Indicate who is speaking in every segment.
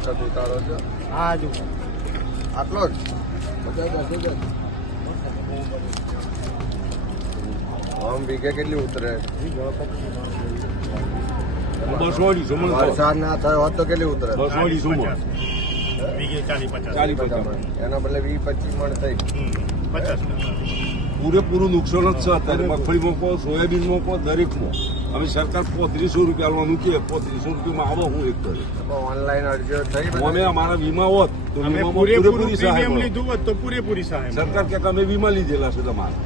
Speaker 1: વખત ઉતારો છો?
Speaker 2: હા હજુ
Speaker 1: આટલો જ? આમ વીઘે કેટલી ઉતરે?
Speaker 3: બસો અઢીસો મને
Speaker 1: વરસાદ ના થયો હોત તો કેટલી ઉતરે?
Speaker 3: બસો અઢીસો.
Speaker 1: એના બદલે વીસ પચીસ મણ થઈ.
Speaker 4: પચાસ
Speaker 3: પૂરેપૂરું નુકસાન જ છે. અત્યારે મગફળીમાં સોયાબીન સોયાબીનમાં દરેક દરેકમાં. હવે સરકાર પોત્રીસો રૂપિયા આલવાનું કે પોત્રીસો રૂપિયામાં આવો હું એક કરી.
Speaker 1: ઓનલાઈન અરજીઓ થઈ?
Speaker 3: અમે અમારા વીમા હોત તો
Speaker 4: અમે
Speaker 3: વીમામાં
Speaker 4: પૂરેપૂરું
Speaker 3: સહાય
Speaker 4: લીધું હોત તો પૂરેપૂરી સહાય
Speaker 3: સરકાર કે અમે વીમા લીધેલા છે તમારા.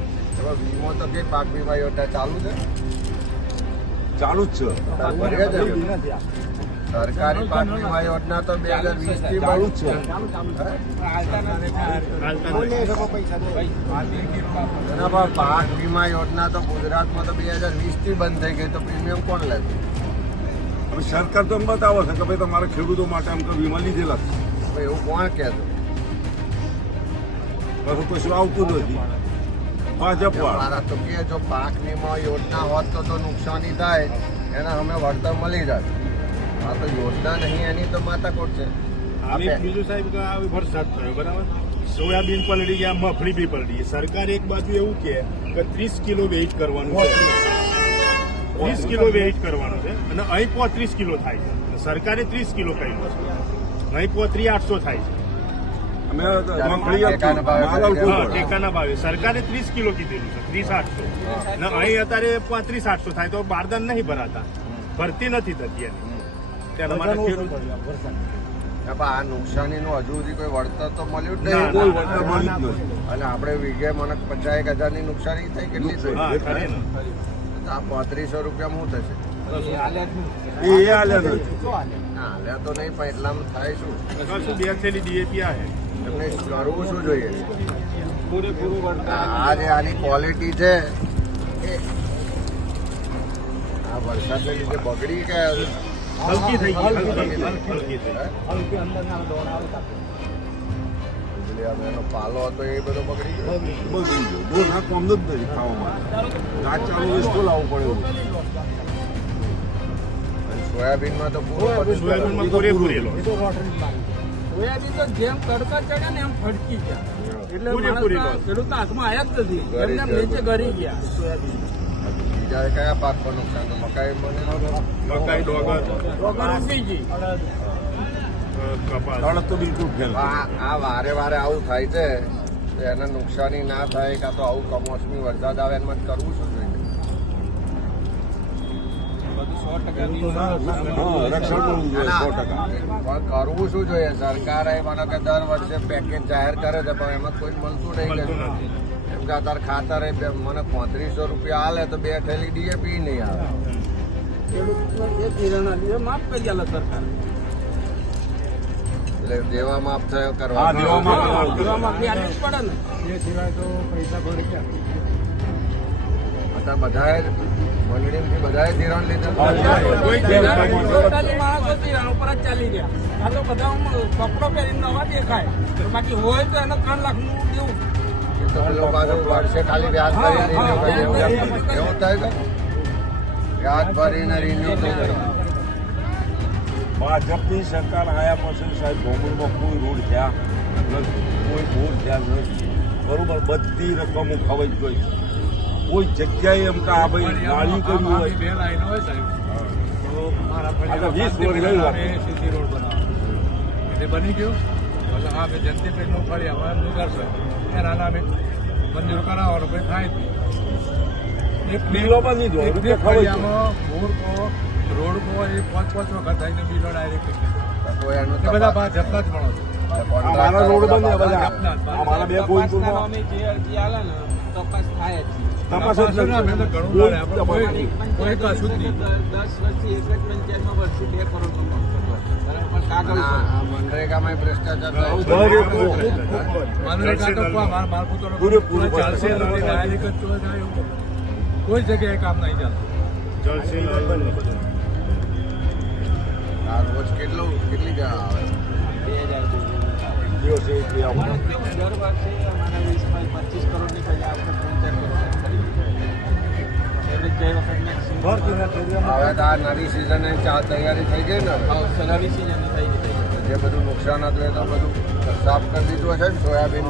Speaker 1: વીમો તો કઈ પાક વીમા યોજના ચાલુ છે?
Speaker 3: ચાલુ જ છે?
Speaker 1: સરકારી પાક વીમા યોજના તો બે હજાર વીસથી
Speaker 3: ચાલુ જ છે
Speaker 1: પાક વીમા યોજના તો ગુજરાતમાં તો બે હજાર વીસથી બંધ થઈ ગઈ તો પ્રીમિયમ કોણ લે?
Speaker 3: હવે સરકાર તો એમ બતાવે છે કે ભાઈ તમારા ખેડૂતો માટે આમ તો વીમા લીધેલા છે.
Speaker 1: એવું કોણ કે
Speaker 3: પાછું કશું આવતું નથી. ભાજપ વાળા.
Speaker 1: તો કે જો પાક વીમા યોજના હોત તો તો નુકસાની થાય એના અમે વળતર મળી જાય. આ તો યોજના નહીં એની તો માથાકોટ છે?
Speaker 4: અને બીજું સાહેબ આ વરસાદ થયો બરાબર? સોયાબીન પલડી ગયા મગફળી બી પલડી સરકાર એક બાજુ એવું કે કે ત્રીસ કિલો વેઇટ કરવાનું છે. ત્રીસ કિલો વેઇટ કરવાનું છે અને અહીં પોત્રીસ કિલો થાય છે. સરકારે ત્રીસ કિલો કહ્યું છે. અહીં પોત્રી આઠસો થાય છે.
Speaker 1: ટેકાના ભાવે.
Speaker 4: સરકારે ત્રીસ કિલો કીધેલું છે ત્રીસ આઠસો. અને અહીં અત્યારે પાંત્રીસ આઠસો થાય તો બારદાન નહીં ભરાતા. ભરતી નથી થતી એની.
Speaker 1: આ નુકસાનીનું હજુ સુધી કોઈ વળતર તો મળ્યું જ નહીં.
Speaker 3: કોઈ વળતર મળ્યું જ નથી
Speaker 1: અને આપણે વીઘે મને પચાસ હજારની નુકસાની થઈ કેટલી થઈ?
Speaker 4: ને.
Speaker 1: આ પાંત્રીસો રૂપિયા શું થશે?
Speaker 3: એ હાલ્યા
Speaker 1: તો નહીં પણ એટલામાં થાય શું?
Speaker 4: કશું બે થેલી ડીએપી આવે
Speaker 1: કરવું શું જોઈએ? આ જે આની ક્વોલિટી છે આ વરસાદને લીધે બગડી કે
Speaker 4: હલકી થઈ ગઈ હલકી. હલકી
Speaker 1: હવે એનો પાલો હતો એ બધો બગડી ગયો.
Speaker 3: કોમ જ નથી ખાવામાં ચાલુ લાવવું
Speaker 1: પડ્યું સોયાબીનમાં તો પૂરું
Speaker 4: સોયાબીનમાં પૂરેપૂરી
Speaker 2: સોયાબીન તો જેમ તડકા ચડ્યા ને એમ ફટકી ગયા. એટલે હાથમાં આયા જ નથી. એમને નીચે ગરી ગયા. સોયાબીન.
Speaker 1: બીજા કયા પાક પર નુકસાન? તો મકાઈ મને
Speaker 4: મકાઈ ડોગર. કપાસ.
Speaker 3: તો બિલકુલ ફેલ
Speaker 1: આ વારે વારે આવું થાય છે. તો એને નુકસાની ના થાય કાં તો આવું કમોસમી વરસાદ આવે એમાં કરવું શું જોઈએ
Speaker 3: હા રક્ષણ કરવું જોઈએ સો ટકા
Speaker 1: પણ કરવું શું જોઈએ? સરકારે મને કે દર વર્ષે પેકેજ જાહેર કરે છે પણ એમાં કોઈ મળતું નહીં એમ કે અત્યારે ખાતર મને પાંત્રીસો રૂપિયા હાલે તો બે થેલી ડીએપી નહીં આવે.
Speaker 2: માફ કરી સરકાર
Speaker 1: એટલે દેવા માફ થયો કરવા
Speaker 3: દેવા માફ કરવાનું.
Speaker 2: દેવામાં બી આલવું જ પડે ને.
Speaker 1: બધા મંડળીમાંથી બધાએ ધિરાણ લીધા.
Speaker 4: કોઈ
Speaker 2: ધિરાણ ટોટલી માણસો ધિરાણ ઉપર જ ચાલી ગયા. આ તો બધા આમ કપડો પહેરીને નવા દેખાય. બાકી હોય તો એને ત્રણ લાખનું દેવું.
Speaker 1: ખાલી વ્યાજ ભરીને. એવું થાય. વ્યાજ ભરીને રિન્યુ થઈ જાય.
Speaker 3: ભાજપની સરકાર આયા પછી સાહેબ ગોમડમાં કોઈ રોડ થયા નથી. કોઈ બોર થયા નથી. બરોબર બધી રકમો ખવાઈ ગઈ. કોઈ જગ્યાએ એમ કે આ ભાઈ નાળી કર્યું હોય. આ તો વીસ વર્ષ.
Speaker 5: એટલે બની ગયું. એટલે હા મેં જનતી પેટનું ફરી હવે એમનું કરશે એના નામે મંજૂર કરાવવાનું કોઈ થાય જ નહીં. એક
Speaker 3: બિલો પણ નહીં દો,
Speaker 5: એક બે ફળિયામાં બોર કો રોડ કો એ પાંચ પાંચ વખત થઈને બિલો ડાયરેક્ટ
Speaker 1: તો એનું
Speaker 5: બધા
Speaker 1: તપાસ-
Speaker 5: ભાજપના જ માણસો
Speaker 3: આ મારા રોડ બંધ બધા
Speaker 5: ભાજપના
Speaker 3: મારા બે ગોવિંદપુરમાં
Speaker 2: જે અરજી આલે ને તપાસ થાય જ
Speaker 3: તપાસ જ
Speaker 5: ઘણું
Speaker 3: કોઈ
Speaker 5: લડ્યા, કોઈ- કોઈ કશું જ નહીં.
Speaker 2: દસ વર્ષથી એક જ પંચાયતમાં વર્ષથી બે કરોડ
Speaker 1: મનરેગામાં ભ્રષ્ટાચાર
Speaker 5: કોઈ નથી જગ્યાએ કામ નહીં ચાલતું
Speaker 1: રોજ કેટલું કેટલી જણા આવે?
Speaker 2: બે હજાર દર વર્ષે અમારા પચીસ કરોડની પહેલા આપણે કરોડ maximum
Speaker 1: હવે તો આ નવી સિઝન ચા તૈયારી થઈ ગઈ ને?
Speaker 2: નવી થઈ ગઈ
Speaker 1: જે બધું નુકસાન હતું એ તો બધું સાફ કરી દીધું હશે ને સોયાબીન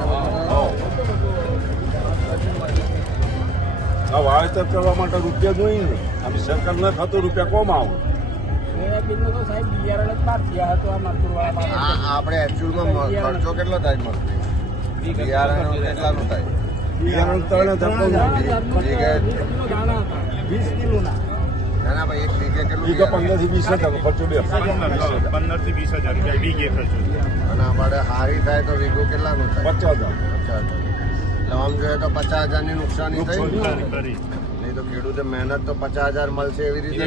Speaker 3: વાવેતર કરવા માટે રૂપિયા જોઈએ ને. આમ સરકાર ન થતો રૂપિયા કોમ આવું?
Speaker 2: સોયાબીનનો તો સાહેબ બિયારણ જ બહાર થયા હતો આ મજૂરવાળા
Speaker 1: આપણે એક્ચ્યુઅલમાં ખર્ચો કેટલો થાય મગફળી બિયારણ કેટલાનું થાય?
Speaker 3: બિયારણ ત્રણ
Speaker 2: ધક્કો
Speaker 4: વીસ કિલોના.
Speaker 1: ના ભાઈ એક વીઘે કેટલું
Speaker 3: ઈ તો
Speaker 1: બિયારણ?
Speaker 3: પંદરથી વીસ હજાર ખર્ચો બે.
Speaker 4: પંદર વીસ હજાર રૂપિયા વીઘે ખર્ચો
Speaker 1: અને અમારે હારી થાય તો વીઘું કેટલાનું થાય?
Speaker 3: પચાસ હજાર.
Speaker 1: પચાસ એટલે આમ જોઈએ તો પચાસ હજારની નુકસાની થઈ? નહીં તો ખેડૂતે મહેનત તો પચાસ હજાર મળશે એવી રીતે?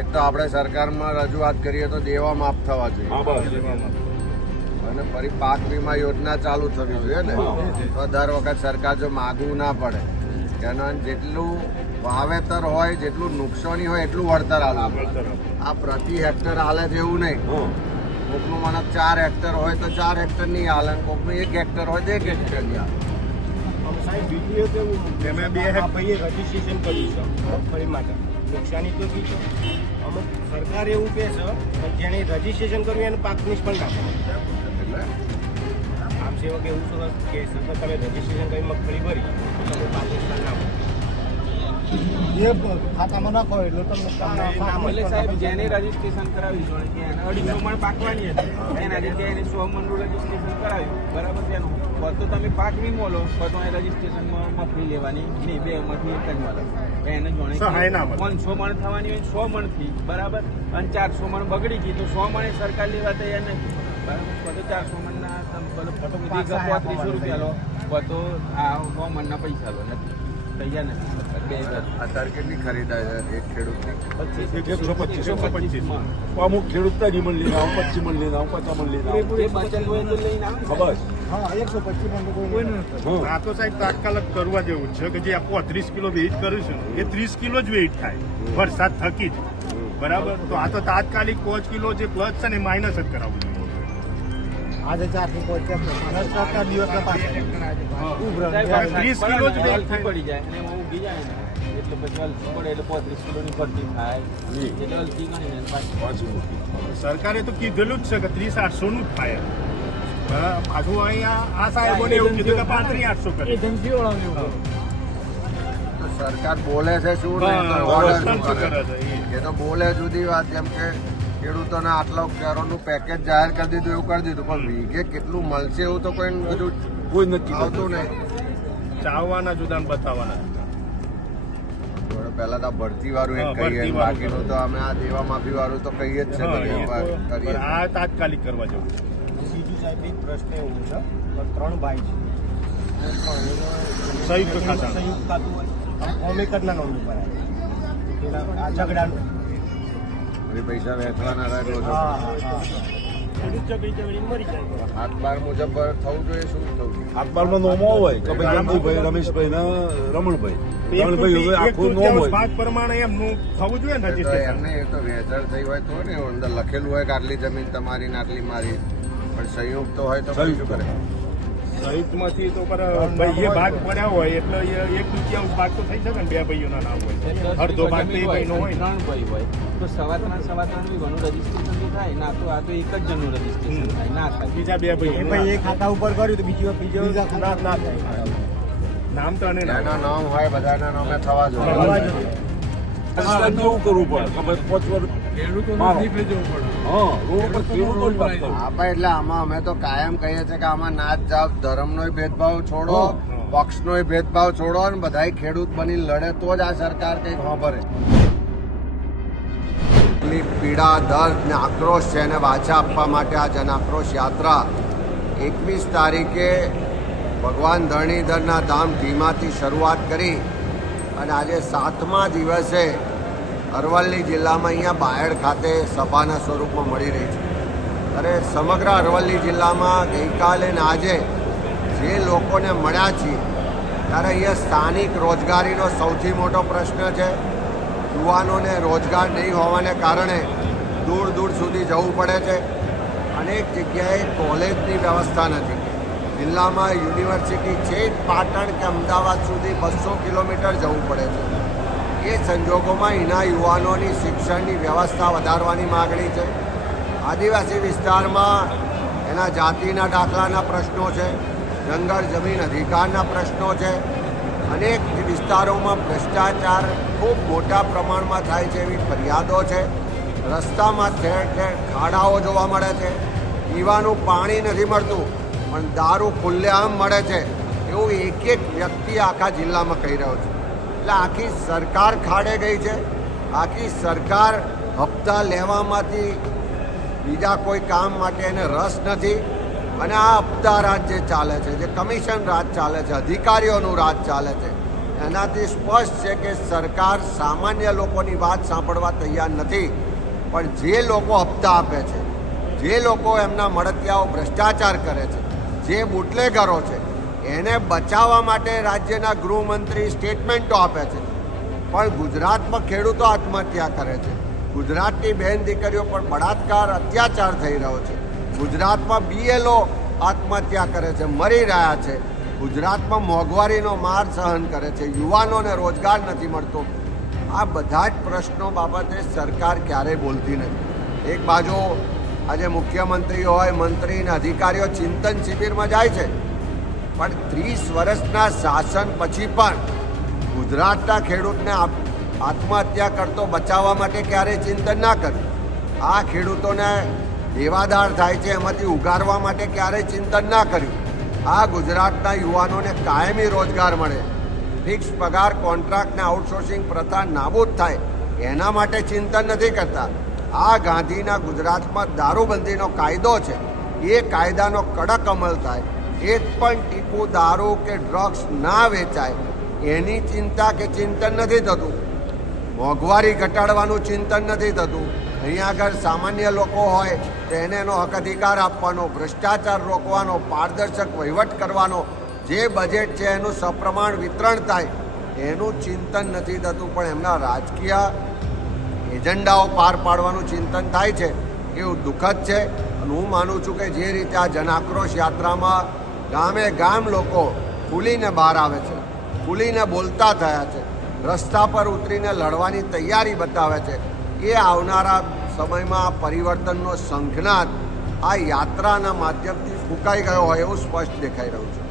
Speaker 1: એક તો આપણે સરકારમાં રજૂઆત કરીએ તો દેવા માફ થવા જોઈએ. અને ફરી પાક વીમા યોજના ચાલુ થવી જોઈએ ને? તો દર વખત સરકાર જો માગવું ના પડે એનો જેટલું વાવેતર હોય જેટલું નુકસાની હોય એટલું વળતર આલે આ પ્રતિ હેક્ટર હાલે છે એવું નહીં.
Speaker 3: હા.
Speaker 1: કોકનું મને ચાર હેક્ટર હોય તો ચાર હેક્ટર નહીં હાલે કોકનું એક હેક્ટર હોય તો એક હેક્ટર નહીં હાલે
Speaker 6: બીજું
Speaker 4: તમે બે
Speaker 6: હેક્ટર. રજીસ્ટ્રેશન કર્યું છે. મગફળી માટે. નુકસાની તો બી છે. અમુક સરકાર એવું કહે છે કે જેણે રજીસ્ટ્રેશન કર્યું એને પાક નિષ્ફળ ના. આમ સેવક એવું શું કે સતત તમે રજીસ્ટ્રેશન કરી મગફળી ભરી તો તમે પાક નિષ્ફળ ના
Speaker 7: એ ખાતામાં નાખો એટલે તમને
Speaker 2: એટલે સાહેબ જેને રજીસ્ટ્રેશન કરાવ્યું એને અઢીસો મણ પાકવાની હતી. એના એને સો મણનું રજીસ્ટ્રેશન કરાવ્યું. બરાબર તેનું તો તમે પાક વીમો લો તો રજીસ્ટ્રેશનમાં મફળી લેવાની નહીં બે માંથી એક જ મળે. એને જોડે
Speaker 4: સહાય ના મળે.
Speaker 2: પાંચસો મણ થવાની હોય સો મણથી બરાબર? અને ચારસો મણ બગડી ગઈ તો સો મણે સરકાર લેવા તૈયાર નથી. બરાબર? તો ચારસો મણના પેલો ફોટો પાંત્રીસો રૂપિયા લો. તો આ સો મણના પૈસા લો નથી. તૈયાર નથી સરકાર. બે હજાર.
Speaker 1: કેટલી ખરીદાય એક ખેડૂત
Speaker 3: એકસો પચીસ,
Speaker 2: પચીસ. મણ.
Speaker 3: અમુક ખેડૂત ત્રીસ મણ લઈને આવું પચીસ મણ લઈને આવું પચાસ મણ લઈને આવું.
Speaker 2: એ
Speaker 7: હા તો
Speaker 4: આ તો સાહેબ તાત્કાલિક કરવા જેવું છે કે જે આ પોત્રીસ કિલો વેઇટ કર્યું છે એ ત્રીસ કિલો જ વેઇટ થાય. વરસાદ થકી જ. બરાબર? તો આ તો તાત્કાલિક પાંચ કિલો જે પ્લસ છે ને એ માઇનસ જ કરાવવું જોઈએ.
Speaker 7: આજે દિવસના
Speaker 4: ત્રીસ કિલો જ
Speaker 2: બરાબર,
Speaker 4: વેટ થાય.
Speaker 2: પડી જાય અને એમાં જાય એટલે પછી હલકી પડે એટલે પોત્રીસ કિલોની ભરતી થાય. એટલે હલકી ગણીને પાછી.
Speaker 4: સરકારે તો કીધેલું જ છે કે ત્રીસ આઠસો નું જ થાય. પાછું અહીંયા આ સાહેબોને એવું કીધું કે પાંત્રી આઠસો કરે
Speaker 1: તો સરકાર બોલે છે શું
Speaker 4: એ.
Speaker 1: તો બોલે જુદી વાત જેમ કે ખેડૂતોને આટલા કરોડનું પેકેજ જાહેર કરી દીધું એવું કરી દીધું પણ વીઘે કેટલું મળશે એવું તો કોઈ બધું
Speaker 3: કોઈ નથી.
Speaker 1: આવતું નહીં.
Speaker 4: ચાવવાના જુદા બતાવવાના.
Speaker 1: પહેલા તો ભરતી વાળું એક કહીએ બાકીનું તો અમે આ દેવા માફી વાળું તો કહીએ જ છે
Speaker 4: આ તાત્કાલિક કરવા જેવું
Speaker 6: સાહેબ એક પ્રશ્ન એવું છે. ત્રણ ભાઈ છે.
Speaker 4: સંયુક્ત ખાતા.
Speaker 6: સંયુક્ત ખાતું હોય. અમે હોમેકરના નોંધ ઉપર આવે. આ ઝઘડાનું.
Speaker 1: પૈસા વહેંચવાના રહે
Speaker 6: હા હા હા. ખેડૂત ઝઘડી ઝઘડી મરી જાય
Speaker 1: હાથ બાર મુજબ થવું જોઈએ શું થવું
Speaker 3: નોમો હોય કે ભાઈ ગાંધીભાઈ રમેશભાઈ ને રમણભાઈ? રમણભાઈ હવે આખું નોમ હોય.
Speaker 4: ભાગ પ્રમાણે એમનું થવું જોઈએ ને
Speaker 1: એમને એ તો વેચાણ થઈ હોય તો ને અંદર લખેલું હોય કે આટલી જમીન તમારી ને આટલી મારી. પણ સંયુક્ત હોય તો શું કરે.
Speaker 4: સંયુક્તમાંથી તો પર ભાઈ એ ભાગ પડ્યા હોય એટલે એક તૃતીયાંશ ભાગ તો થઈ શકે ને બે ભાઈઓના નામ હોય. અડધો ભાગ તો એ ભાઈનો હોય
Speaker 2: ત્રણ ભાઈ હોય. તો સવા ત્રણ સવા ત્રણ વીઘાનું રજીસ્ટ્રેશન તો થાય ના તો આ તો એક જ જણનું રજીસ્ટ્રેશન થાય ના થાય.
Speaker 4: બીજા બે
Speaker 6: એ ભાઈ
Speaker 4: ભાઈઓ
Speaker 6: એ ખાતા ઉપર કર્યું તો બીજી બીજો ના ના. થાય.
Speaker 4: નામ તો અને
Speaker 1: નાના
Speaker 4: નામ.
Speaker 1: નામ હોય બધાના નામે થવા
Speaker 4: થવા
Speaker 1: જોઈએ.
Speaker 4: જોઈએ.
Speaker 3: રાજસ્થાન જેવું કરવું પડે. ખબર પહોંચવાનું પાંચ વર્ષ
Speaker 5: ખેડૂતોને
Speaker 3: મારો.
Speaker 5: નીકળી પડે.
Speaker 1: આપણે એટલે આમાં અમે તો કાયમ કહીએ છીએ કે આમાં નાત જાત ધર્મનોય ભેદભાવ છોડો
Speaker 3: હા.
Speaker 1: પક્ષનોય ભેદભાવ છોડો અને બધાય ખેડૂત બની લડે તો જ આ સરકાર કંઈક વાપરે પીડા દર્દ ને આક્રોશ છે એને વાચા આપવા માટે આ જનાક્રોશ યાત્રા. એકવીસ તારીખે ભગવાન ધરણીધરના ધામ ધીમાથી શરૂઆત કરી અને આજે સાતમા દિવસે અરવલ્લી જિલ્લામાં અહીંયા બાયડ ખાતે સભાના સ્વરૂપમાં મળી રહી છે. અરે સમગ્ર અરવલ્લી જિલ્લામાં ગઈકાલે અને આજે જે લોકોને મળ્યા છીએ, ત્યારે અહીંયા સ્થાનિક રોજગારીનો સૌથી મોટો પ્રશ્ન છે. યુવાનોને રોજગાર નહીં હોવાને કારણે દૂર દૂર સુધી જવું પડે છે. અનેક જગ્યાએ કોલેજની વ્યવસ્થા નથી. જિલ્લામાં યુનિવર્સિટી છે પાટણ કે અમદાવાદ સુધી બસો કિલોમીટર જવું પડે છે. એ સંજોગોમાં એના યુવાનોની શિક્ષણની વ્યવસ્થા વધારવાની માગણી છે. આદિવાસી વિસ્તારમાં એના જાતિના દાખલાના પ્રશ્નો છે, જંગલ જમીન અધિકારના પ્રશ્નો છે. અનેક વિસ્તારોમાં ભ્રષ્ટાચાર ખૂબ મોટા પ્રમાણમાં થાય છે એવી ફરિયાદો છે. રસ્તામાં ઠેર ઠેર ખાડાઓ જોવા મળે છે. પીવાનું પાણી નથી મળતું, પણ દારૂ ખુલ્લેઆમ મળે છે. એવું એક એક વ્યક્તિ આખા જિલ્લામાં કહી રહ્યો છે. એટલે આખી સરકાર ખાડે ગઈ છે. આખી સરકાર હપ્તા લેવામાંથી બીજા કોઈ કામ માટે એને રસ નથી. અને આ હપ્તા રાજ જે ચાલે છે, જે કમિશન રાજ ચાલે છે, અધિકારીઓનું રાજ ચાલે છે, એનાથી સ્પષ્ટ છે કે સરકાર સામાન્ય લોકોની વાત સાંભળવા તૈયાર નથી. પણ જે લોકો હપ્તા આપે છે, જે લોકો એમના મળતિયાઓ ભ્રષ્ટાચાર કરે છે, જે બુટલેગરો છે એને બચાવવા માટે રાજ્યના ગૃહમંત્રી સ્ટેટમેન્ટો આપે છે. પણ ગુજરાતમાં ખેડૂતો આત્મહત્યા કરે છે. ગુજરાતની બહેન દીકરીઓ પર બળાત્કાર, અત્યાચાર થઈ રહ્યો છે. ગુજરાતમાં બીએલઓ આત્મહત્યા કરે છે, મરી રહ્યા છે. ગુજરાતમાં મોંઘવારીનો માર સહન કરે છે. યુવાનોને રોજગાર નથી મળતો. આ બધા જ પ્રશ્નો બાબતે સરકાર ક્યારેય બોલતી નથી. એક બાજુ આજે મુખ્યમંત્રી હોય મંત્રી અધિકારીઓ ચિંતન શિબિરમાં જાય છે. પણ ત્રીસ વર્ષના શાસન પછી પણ ગુજરાતના ખેડૂતને આત્મહત્યા કરતો બચાવવા માટે ક્યારેય ચિંતન ના કર્યું આ ખેડૂતોને દેવાદાર થાય છે, એમાંથી ઉગારવા માટે ક્યારેય ચિંતન ના કર્યું? આ ગુજરાતના યુવાનોને કાયમી રોજગાર મળે. ફિક્સ પગાર કોન્ટ્રાક્ટને આઉટસોર્સિંગ પ્રથા નાબૂદ થાય, એના માટે ચિંતન નથી કરતા. આ ગાંધીના ગુજરાતમાં દારૂબંધીનો કાયદો છે. એ કાયદાનો કડક અમલ થાય. એક પણ ટીપો દારૂ કે ડ્રગ્સ ના વેચાય, એની ચિંતા કે ચિંતન નથી થતું. મોંઘવારી ઘટાડવાનું ચિંતન નથી થતું. અહીંયા આગળ સામાન્ય લોકો હોય, તો એને એનો હક અધિકાર આપવાનો, ભ્રષ્ટાચાર રોકવાનો, પારદર્શક વહીવટ કરવાનો, જે બજેટ છે એનું સપ્રમાણ વિતરણ થાય, એનું ચિંતન નથી થતું. પણ એમના રાજકીય એજન્ડાઓ પાર પાડવાનું ચિંતન થાય છે, એવું દુઃખદ છે. અને હું માનું છું કે જે રીતે આ જનાક્રોશ યાત્રામાં ગામે ગામ લોકો ખુલીને બહાર આવે છે. ખુલીને બોલતા થયા છે. રસ્તા પર ઉતરીને લડવાની તૈયારી બતાવે છે. એ આવનારા સમયમાં પરિવર્તનનો સંઘનાદ આ યાત્રાના માધ્યમથી ફૂંકાઈ ગયો હોય એવું સ્પષ્ટ દેખાઈ રહ્યું છે.